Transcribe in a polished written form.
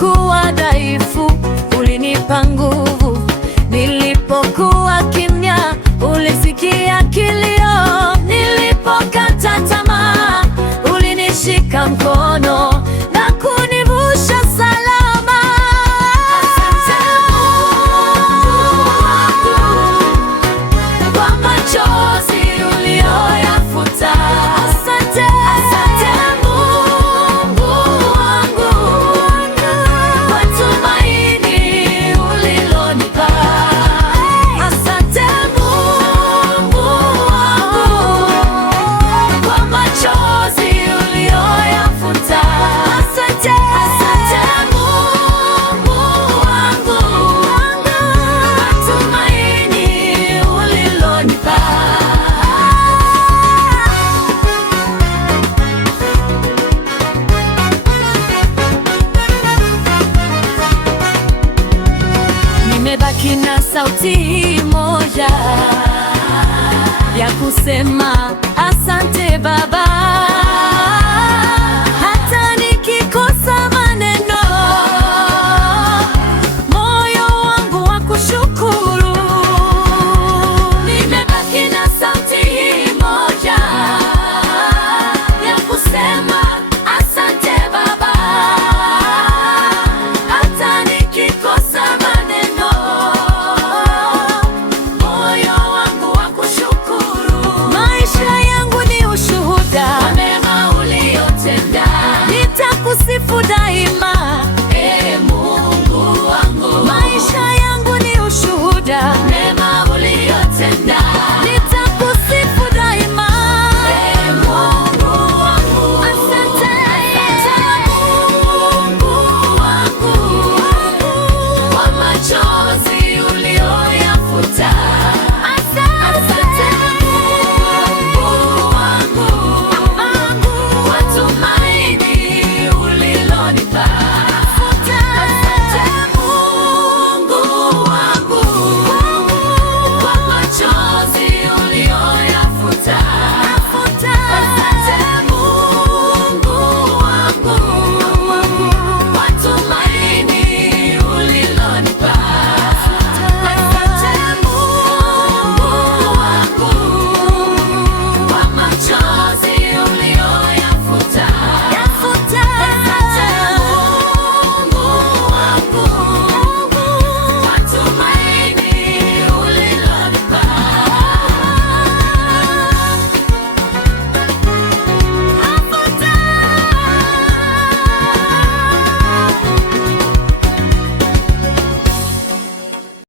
nilipokuwa dhaifu, ulinipa nguvu. Nilipokuwa kimya, ulisikia kilio. Nilipokata tamaa, ulinishika mkono na kunivusha salama. Asante Mungu wangu kwa machozi uliyoyafuta. Asante, asante Mungu wangu kwa tumaini ulilonipa. Asante Mungu wangu kwa machozi uliyoyafuta. Asante, asante Mungu wangu kwa tumaini ulilonipa. Nimebaki na sauti moja ya kusema asante Baba.